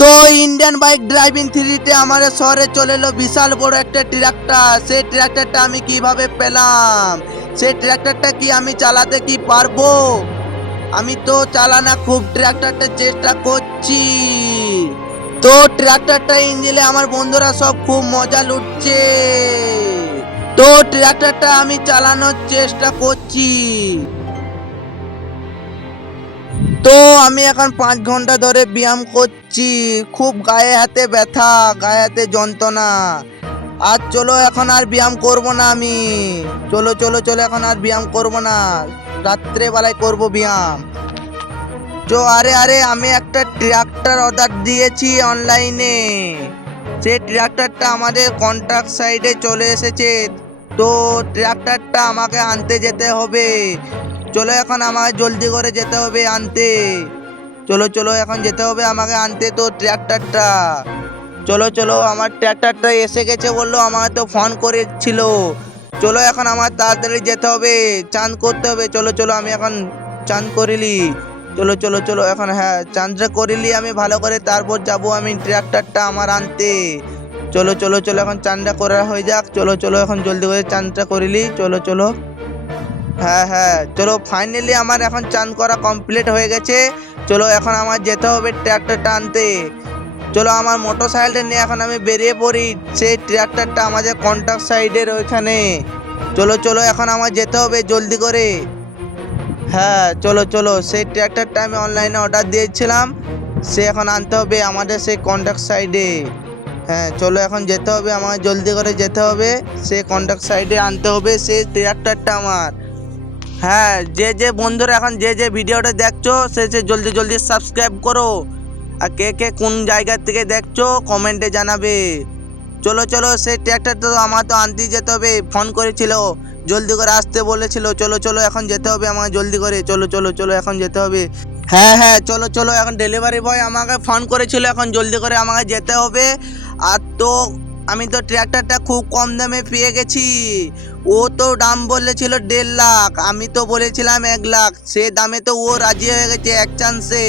তো Indian bike driving থ্রিতে আমাদের শহরে চলে এলো বিশাল বড় একটা ট্রাক্টর। সেই ট্রাক্টরটা আমি কিভাবে পেলাম, সেই ট্রাক্টরটা কি আমি চালাতে কি পারবো? আমি তো চালানা খুব ট্রাক্টরটা চেষ্টা করছি। তো ট্রাক্টরটা ইঞ্জিনে আমার বন্ধুরা সব খুব মজা লুটছে। তো ট্রাক্টরটা আমি চালানোর চেষ্টা করছি। তো আমি এখন 5 ঘন্টা ধরে ব্যায়াম করছি। খুব গায়ে হাতে ব্যথা, গায়ে হাতে যন্ত্রণা। আর চলো এখন আর ব্যায়াম করব না আমি। চলো চলো চলো এখন আর ব্যায়াম করব না, রাত্রে বেলায় করব ব্যায়াম। তো আরে আরে আমি একটা ট্রাক্টর অর্ডার দিয়েছি অনলাইনে। সেই ট্রাক্টরটা আমাদের কন্ট্রাক্ট সাইডে চলে এসেছে। তো ট্রাক্টরটা আমাকে আনতে যেতে হবে। চলো এখন আমাকে জলদি করে যেতে হবে আনতে। চলো চলো এখন যেতে হবে আমাকে আনতে তো ট্রাক্টরটা। চলো চলো আমার ট্রাক্টরটা এসে গেছে বললো, আমাকে তো ফোন করেছিল। চলো এখন আমার তাড়াতাড়ি যেতে হবে, চান করতে হবে। চলো চলো আমি এখন চান করিলি। চলো চলো চলো এখন, হ্যাঁ চানটা করিলি আমি ভালো করে, তারপর যাব আমি ট্রাক্টরটা আমার আনতে। চলো চলো চলো এখন চানটা করা হয়ে যাক। চলো চলো এখন জলদি করে চানটা করিলি। চলো চলো, হ্যাঁ হ্যাঁ চলো ফাইনালি আমার এখন চান করা কমপ্লিট হয়ে গেছে। চলো এখন আমার যেতে হবে ট্রাক্টরটা আনতে। চলো আমার মোটর সাইকেলটা নিয়ে এখন আমি বেরিয়ে পড়ি সেই ট্রাক্টরটা আমাদের কন্ট্রাক্ট সাইডের ওইখানে। চলো চলো এখন আমার যেতে হবে জলদি করে। হ্যাঁ চলো চলো, সেই ট্রাক্টরটা আমি অনলাইনে অর্ডার দিয়েছিলাম, সে এখন আনতে হবে আমাদের সেই কন্ট্রাক্ট সাইডে। হ্যাঁ চলো এখন যেতে হবে, আমার জলদি করে যেতে হবে, সে কন্ট্রাক্ট সাইডে আনতে হবে সেই ট্রাক্টরটা আমার। হ্যাঁ যে যে বন্ধুরা এখন যে যে ভিডিওটা দেখছো সে সে জলদি জলদি সাবস্ক্রাইব করো। আর কে কে কোন জায়গা থেকে দেখছো কমেন্টে জানাবে। চলো চলো সেই ট্র্যাক্টরটা তো আমার তো আনতেই যেতে হবে, ফোন করেছিল জলদি করে আসতে বলেছিল। চলো চলো এখন যেতে হবে আমাকে জলদি করে। চলো চলো চলো এখন যেতে হবে। হ্যাঁ হ্যাঁ চলো চলো এখন ডেলিভারি বয় আমাকে ফোন করেছিল, এখন জলদি করে আমাকে যেতে হবে। আর তো আমি তো ট্র্যাক্টরটা খুব কম দামে পেয়ে গেছি। ও তো দাম বলেছিল 1.5 লাখ, আমি তো বলেছিলাম 1 লাখ। সে দামে তো ও রাজি হয়ে গেছে এক চান্সে।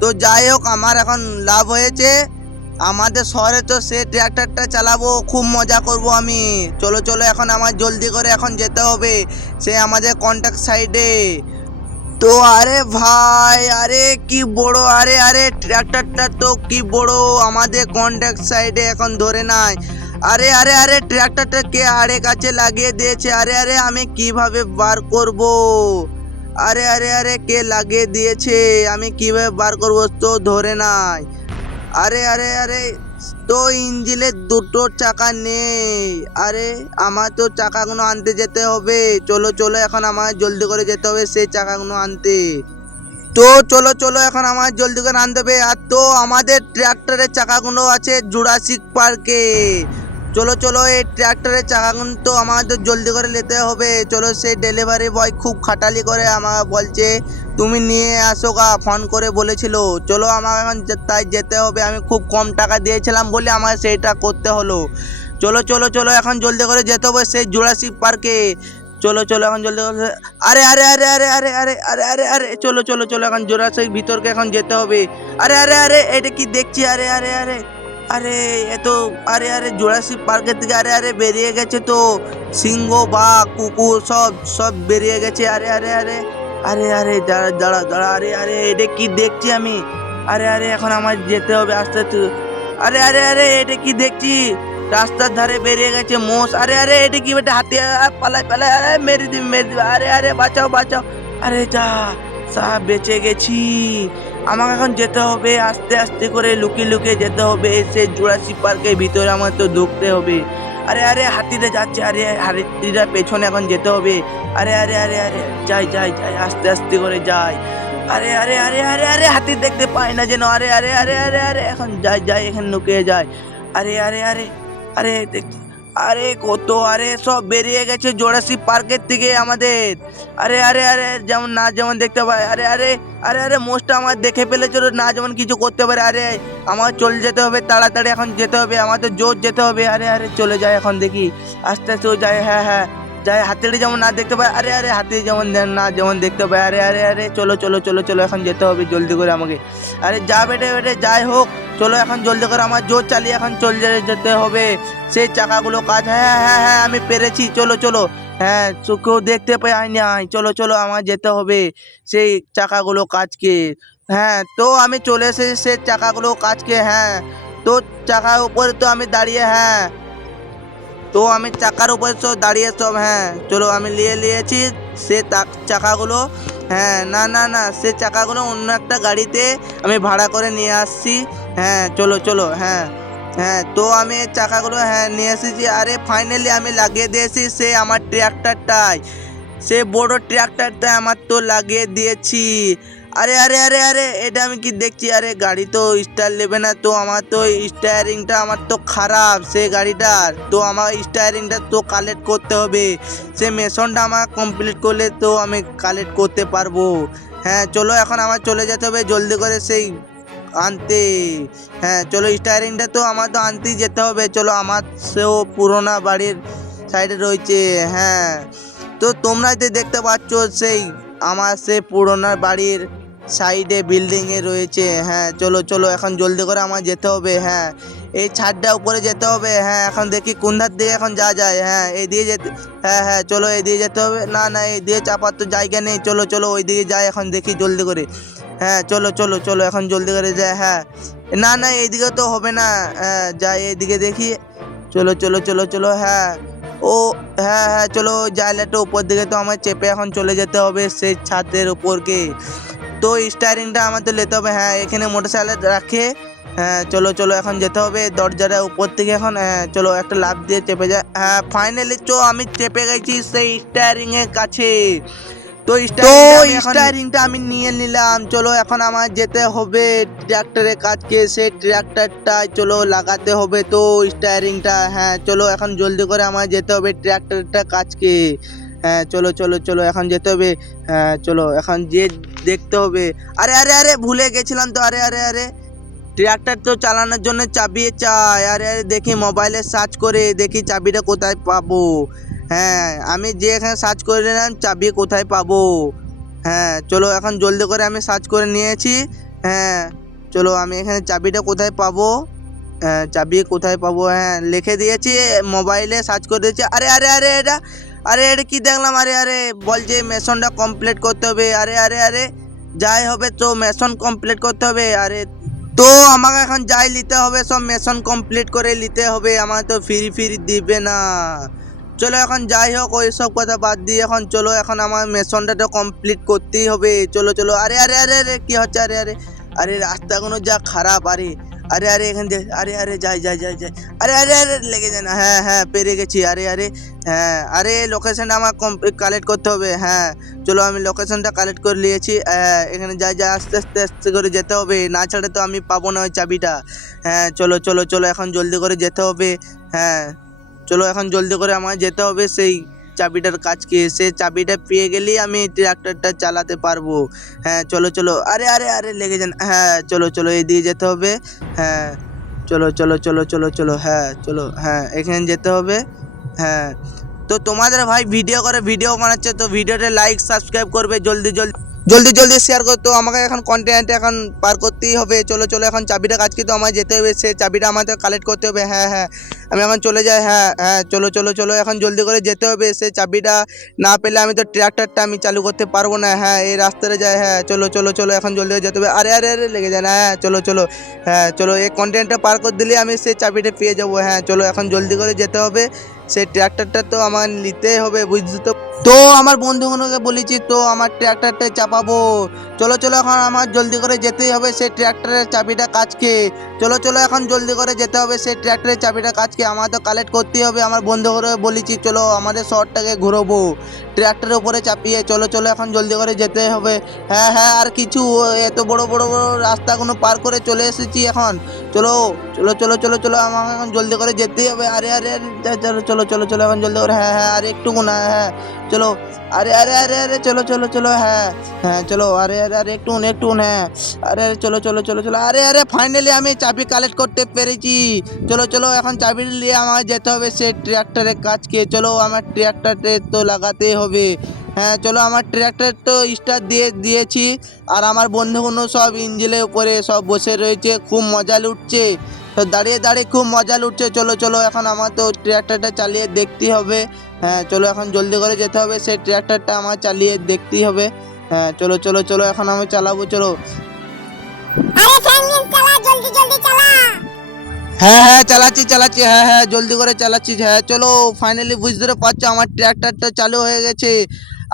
তো যাই হোক আমার এখন লাভ হয়েছে। আমাদের শহরে তো সে ট্র্যাক্টরটা চালাবো, খুব মজা করব আমি। চলো চলো এখন আমার জলদি করে এখন যেতে হবে সে আমাদের কন্ট্যাক্ট সাইডে। তো আরে ভাই, আরে কি বড়, আরে আরে ট্র্যাক্টরটা তো কি বড়, আমাদের কন্ট্যাক্ট সাইডে এখন ধরে নাই। আরে আরে আরে ট্র্যাক্টরটা কে আড়ে কাছে লাগিয়ে দিয়েছে। আরে আরে আমি কিভাবে বার করব? আরে আরে আরে কে লাগিয়ে দিয়েছে, আমি কিভাবে বার করব? তো ধরে নাই। আরে আরে আরে, তো ইঞ্জিনের দুটো চাকা নেই। আরে আমার তো চাকাগুলো আনতে যেতে হবে। চলো চলো এখন আমার জলদি করে যেতে হবে সেই চাকাগুলো আনতে। তো চলো চলো এখন আমার জলদি করে আনতে হবে। আর তো আমাদের ট্র্যাক্টরের চাকাগুলো আছে জুরাসিক পার্কে। চলো চলো এই ট্র্যাক্টরের চাকাগুলো তো আমাদের জলদি করে নিতে হবে। চলো সেই ডেলিভারি বয় খুব খাটালি করে আমাকে বলছে তুমি নিয়ে আসো গা, ফোন করে বলেছিল। চলো আমাকে এখন তাই যেতে হবে, আমি খুব কম টাকা দিয়েছিলাম বলে আমার সেইটা করতে হলো। চলো চলো চলো এখন জলদি করে যেতে হবে সেই জুরাসিক পার্কে। চলো চলো এখন জলদি করে, আরে আরে আরে আরে আরে আরে আরে আরে আরে চলো চলো চলো এখন জোরাসিক ভিতরকে এখন যেতে হবে। আরে আরে আরে এটা কি দেখছি, আরে আরে আরে আরে এত, আরে আরে জোরাসিক পার্কের থেকে আরে আরে বেরিয়ে গেছে তো সিংহ বাঘ কুকুর সব সব বেরিয়ে গেছে। আরে আরে আরে আরে আরে দাঁড়া দাঁড়া দাঁড়া, আরে আরে এটা কি দেখছি আমি। আরে আরে এখন আমার যেতে হবে আস্তে আস্তে। আরে আরে আরে এটা কি দেখছি, রাস্তার ধারে বেরিয়ে গেছে মোষ। আরে আরে এটা কি বেটা হাতি, পালাই পালাই, আরে মেরে দিবি মেরে দিবি। আরে আরে বাঁচাও বাঁচাও, আরে যা সব বেঁচে গেছি। আমাকে এখন যেতে হবে আস্তে আস্তে করে, লুকিয়ে লুকিয়ে যেতে হবে সেই জুরাসিক পার্কের ভিতরে, আমার তো ঢুকতে হবে। আরে আরে হাতিটা যাচ্ছে, আরে হাতিটা পেছনে এখন যেতে হবে। আরে আরে আরে আরে যাই যাই যাই আস্তে আস্তে করে যাই। আরে আরে আরে আরে আরে হাতি দেখতে পাই না যেন। আরে আরে আরে আরে আরে এখন যাই যাই এখানে লুকিয়ে যাই। আরে আরে আরে আরে দেখছি, আরে কত, আরে সব বেরিয়ে গেছে জোরাসিক পার্কের থেকে আমাদের। আরে আরে আরে যেমন না যেমন দেখতে পাই। আরে আরে আরে আরে মোষটা আমার দেখে ফেলেছিল, না যেমন কিছু করতে পারে। আরে আমার চলে যেতে হবে তাড়াতাড়ি, এখন যেতে হবে আমার তো জোর যেতে হবে। আরে আরে চলে যায় এখন দেখি আস্তে আস্তে ও যায়। হ্যাঁ হ্যাঁ যাই হাতিটা যেমন না দেখতে পাই, আরে আরে হাতি যেমন দেখতে পাই, আরে আরে আরে চলো চলো চলো চলো এখন যেতে হবে জলদি করে আমাকে। আরে যা বেটে বেটে যাই হোক, চলো এখন জলদি করে আমার জোর চালিয়ে এখন চলে যেতে হবে সেই চাকাগুলো কাজ। হ্যাঁ হ্যাঁ হ্যাঁ আমি পেরেছি, চলো চলো। হ্যাঁ কেউ দেখতে পাই নাই, চলো চলো আমার যেতে হবে সেই চাকাগুলো কাজকে। হ্যাঁ তো আমি চলে এসেছি সেই চাকাগুলো কাজকে। হ্যাঁ তো চাকার উপরে তো আমি দাঁড়িয়ে, হ্যাঁ তো আমি চাকার উপরে সব দাঁড়িয়ে সব, হ্যাঁ চলো আমি নিয়েছি সে চাকাগুলো। হ্যাঁ না না না সে চাকাগুলো অন্য একটা গাড়িতে আমি ভাড়া করে নিয়ে আসছি। হ্যাঁ চলো চলো। হ্যাঁ হ্যাঁ তো আমি এই চাকাগুলো হ্যাঁ নিয়ে এসেছি। আরে ফাইনালি আমি লাগিয়ে দিয়েছি সে আমার ট্র্যাক্টরটাই, সে বড় ট্র্যাক্টরটা আমার তো লাগিয়ে দিয়েছি। আরে আরে আরে আরে এটা আমি কি দেখছি, আরে গাড়ি তো স্টার্ট নেবে না, তো আমার তো স্টিয়ারিংটা আমার তো খারাপ সে গাড়িটার, তো আমার স্টিয়ারিংটা তো কালেক্ট করতে হবে, সে মেশনটা আমার কমপ্লিট করলে তো আমি কালেক্ট করতে পারবো। হ্যাঁ চলো এখন আমার চলে যেতে হবে জলদি করে সেই আনতে। হ্যাঁ চলো স্টিয়ারিংটা তো আমার তো আনতেই যেতে হবে, চলো আমার সেও পুরোনো বাড়ির সাইডে রয়েছে। হ্যাঁ তো তোমরা যে দেখতে পাচ্ছ সেই আমার সে পুরোনো বাড়ির সাইডে বিল্ডিংয়ে রয়েছে। হ্যাঁ চলো চলো এখন জলদি করে আমার যেতে হবে। হ্যাঁ এই ছাদটা উপরে যেতে হবে। হ্যাঁ এখন দেখি কোন ধার দিয়ে এখন যা যায়। হ্যাঁ এই দিয়ে যেতে, হ্যাঁ হ্যাঁ চলো এই দিয়ে যেতে হবে, না না এই দিয়ে চাপার তো জায়গা নেই, চলো চলো ওই দিকে যাই এখন দেখি জলদি করে। হ্যাঁ চলো চলো চলো এখন জলদি করে যাই। হ্যাঁ না না এইদিকে তো হবে না, হ্যাঁ যাই এইদিকে দেখি, চলো চলো চলো চলো। হ্যাঁ ও হ্যাঁ হ্যাঁ চলো জায়লাটা উপর দিকে তো আমার চেপে এখন চলে যেতে হবে সেই ছাদের উপরকে। তো স্টারিংটা আমাদের নিতে হবে। হ্যাঁ এখানে মোটরসাইকেল রাখে। হ্যাঁ চলো চলো এখন যেতে হবে দরজাটা উপর থেকে এখন। হ্যাঁ চলো একটা লাফ দিয়ে চেপে যায়। হ্যাঁ ফাইনালি তো আমি চেপে গেছি সেই স্টারিং এর কাছে। তো স্টারিংটা আমি নিয়ে নিলাম, চলো এখন আমার যেতে হবে ট্র্যাক্টরের কাজকে, সেই ট্র্যাক্টরটায় চলো লাগাতে হবে তো স্টারিংটা। হ্যাঁ চলো এখন জলদি করে আমার যেতে হবে ট্র্যাক্টরটা কাজকে। হ্যাঁ চলো চলো চলো এখন যেতে হবে। হ্যাঁ চলো এখন যে দেখতে হবে। আরে আরে আরে ভুলে গেছিলাম তো, আরে আরে আরে ট্র্যাক্টর তো চালানোর জন্য চাবি চাই। আরে আরে দেখি মোবাইলে সার্চ করে দেখি চাবিটা কোথায় পাবো। হ্যাঁ আমি যে এখানে সার্চ করে নিলাম চাবি কোথায় পাবো। হ্যাঁ চলো এখন জলদি করে আমি সার্চ করে নিয়েছি। হ্যাঁ চলো আমি এখানে চাবিটা কোথায় পাবো, হ্যাঁ চাবি কোথায় পাবো, হ্যাঁ লিখে দিয়েছি মোবাইলে সার্চ করে দিয়েছি। আরে আরে আরে এটা, আরে এটা কি দেখলাম, আরে আরে বলছে মেশনটা কমপ্লিট করতে হবে। আরে আরে আরে যাই হবে তো মেশন কমপ্লিট করতে হবে। আরে তো আমাকে এখন যাই নিতে হবে, সব মেশন কমপ্লিট করে নিতে হবে, আমার তো ফ্রি ফ্রি দিবে না। চলো এখন যাই হোক ওই সব কথা বাদ দিয়ে এখন চলো এখন আমার মেশনটা তো কমপ্লিট করতেই হবে। চলো চলো আরে আরে আরে আরে কি হচ্ছে, আরে আরে আরে রাস্তাগুলো যা খারাপ, আরে আরে আরে এখান থেকে আরে আরে যাই যাই যাই যাই, আরে আরে আরে লেগে যায় না। হ্যাঁ হ্যাঁ পেরে গেছি। আরে আরে হ্যাঁ আরে লোকেশনটা আমার কালেক্ট করতে হবে। হ্যাঁ চলো আমি লোকেশনটা কালেক্ট করে নিয়েছি। এখানে যাই যাই আস্তে আস্তে আস্তে করে যেতে হবে, না ছাড়া তো আমি পাবো না ওই চাবিটা। হ্যাঁ চলো চলো চলো এখন জলদি করে যেতে হবে। হ্যাঁ চলো এখন জলদি করে আমার যেতে হবে সেই চাবিটার কাজকে, সেই চাবিটা পেয়ে গেলেই আমি ট্রাক্টরটা চালাতে পারবো। হ্যাঁ চলো চলো আরে আরে আরে লেগে যান। হ্যাঁ চলো চলো এই দিয়ে যেতে হবে। হ্যাঁ চলো চলো চলো চলো চলো। হ্যাঁ চলো হ্যাঁ এখানে যেতে হবে। হ্যাঁ তো তোমাদের ভাই ভিডিও বানাচ্ছে, তো ভিডিওতে লাইক সাবস্ক্রাইব করবে, জলদি জলদি জলদি জলদি শেয়ার করো, তো আমাকে এখন কন্টেন্ট এখন পার করতেই হবে। চলো চলো এখন চাবিটা কাজকে তো আমায় যেতে হবে, সেই চাবিটা আমাদের কালেক্ট করতে হবে। হ্যাঁ হ্যাঁ আমি এখন চলে যাই। হ্যাঁ হ্যাঁ চলো চলো চলো এখন জলদি করে যেতে হবে, সেই চাবিটা না পেলে আমি তো ট্র্যাক্টরটা আমি চালু করতে পারবো না। হ্যাঁ এই রাস্তাতে যাই। হ্যাঁ চলো চলো চলো এখন জলদি করে যেতে হবে। আরে আরে আরে লেগে যায় না। হ্যাঁ চলো চলো। হ্যাঁ চলো এই কন্টেন্টটা পার করে দিলে আমি সেই চাবিটা পেয়ে যাবো। হ্যাঁ চলো এখন জলদি করে যেতে হবে, সেই ট্র্যাক্টরটা তো আমার নিতেই হবে, বুঝলি তো। তো আমার বন্ধুগুলোকে বলেছি তো আমার ট্র্যাক্টরটা চাপাবো। চলো চলো এখন আমার জলদি করে যেতেই হবে সেই ট্র্যাক্টরের চাবিটা কাজকে। চলো চলো এখন জলদি করে যেতে হবে সেই ট্র্যাক্টরের চাবিটা কাজকে, আমার তো কালেক্ট করতেই হবে। আমার বন্ধুগুলো বলেছি চলো আমাদের শহরটাকে ঘুরবো, ট্রাক্টরের উপরে চাপিয়ে। চলো চলো এখন জলদি করে যেতে হবে। হ্যাঁ হ্যাঁ, আর কিছু এত বড় বড় বড় রাস্তাগুলো পার করে চলে এসেছি এখন। চলো চলো চলো চলো চলো, আমাকে এখন জলদি করে যেতেই হবে। আরে আরে আরে, চলো চলো চলো চলো এখন জলদি করে। হ্যাঁ হ্যাঁ, আর একটু না, হ্যাঁ চলো। আরে আরে আরে আরে, চলো চলো চলো, হ্যাঁ হ্যাঁ চলো। আরে আরে আরে, একটু হ্যাঁ। আরে আরে, চলো চলো চলো চলো। আরে আরে, ফাইনালি আমি চাবি কালেক্ট করতে পেরেছি। চলো চলো, এখন চাবি নিয়ে আমাকে যেতে হবে সে ট্রাক্টরের কাজকে। চলো, আমার ট্রাক্টরে তো লাগাতেই হবে। হ্যাঁ চলো, আমার ট্রাক্টর তো স্টার্ট দিয়েছি। আর আমার বন্ধুগুলো সব ইঞ্জিনের উপরে সব বসে রয়েছে, খুব মজা লুটছে। তো দাঁড়িয়ে দাঁড়িয়ে খুব মজা লুটছে। চলো চলো, এখন আমার তো ট্রাক্টরটা চালিয়ে দেখতেই হবে। হ্যাঁ চলো, এখন জলদি করে যেতে হবে, সেই ট্রাক্টরটা আমার চালিয়ে দেখতেই হবে। হ্যাঁ চলো চলো চলো, এখন আমি চালাবো। চলো। আরে ফ্র্যাঙ্কলিন চালা, জলদি জলদি চালা। হ্যাঁ হ্যাঁ, চালাচ্ছি চালাচ্ছি, হ্যাঁ হ্যাঁ জলদি করে চালাচ্ছি। হ্যাঁ চলো, ফাইনালি বুঝতে পারছো আমার ট্র্যাক্টরটা চালু হয়ে গেছে।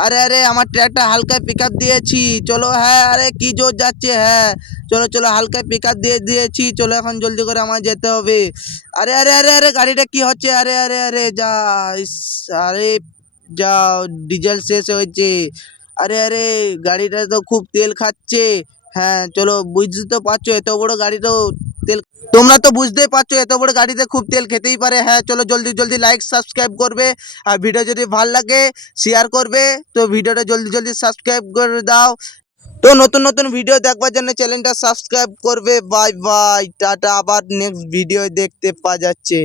আরে আরে, আমার ট্র্যাক্টর হালকায় পিক আপ দিয়েছি। চলো, হ্যাঁ আরে কি জোর যাচ্ছে। হ্যাঁ চলো চলো, হালকায় পিক আপ দিয়েছি। চলো, এখন জলদি করে আমার যেতে হবে। আরে আরে আরে আরে, গাড়িটা কি হচ্ছে। আরে আরে আরে, যা ইস, আরে যা, ডিজেল শেষ হয়েছে। আরে আরে, গাড়িটা তো খুব তেল খাচ্ছে। হ্যাঁ চলো, বুঝতে তো পারছো এত বড় গাড়ি তো তেল, তোমরা তো বুঝতেই পারছো এত বড় গাড়িতে খুব তেল খেতেই পারে। হ্যাঁ চলো, জলদি জলদি লাইক সাবস্ক্রাইব করবে। আর ভিডিও যদি ভালো লাগে শেয়ার করবে। তো ভিডিওটা জলদি জলদি সাবস্ক্রাইব করে দাও। তো নতুন নতুন ভিডিও দেখবার জন্য চ্যানেলটা সাবস্ক্রাইব করবে। বাই বাই, টাটা, আবার নেক্সট ভিডিও দেখতে পাওয়া যাচ্ছে।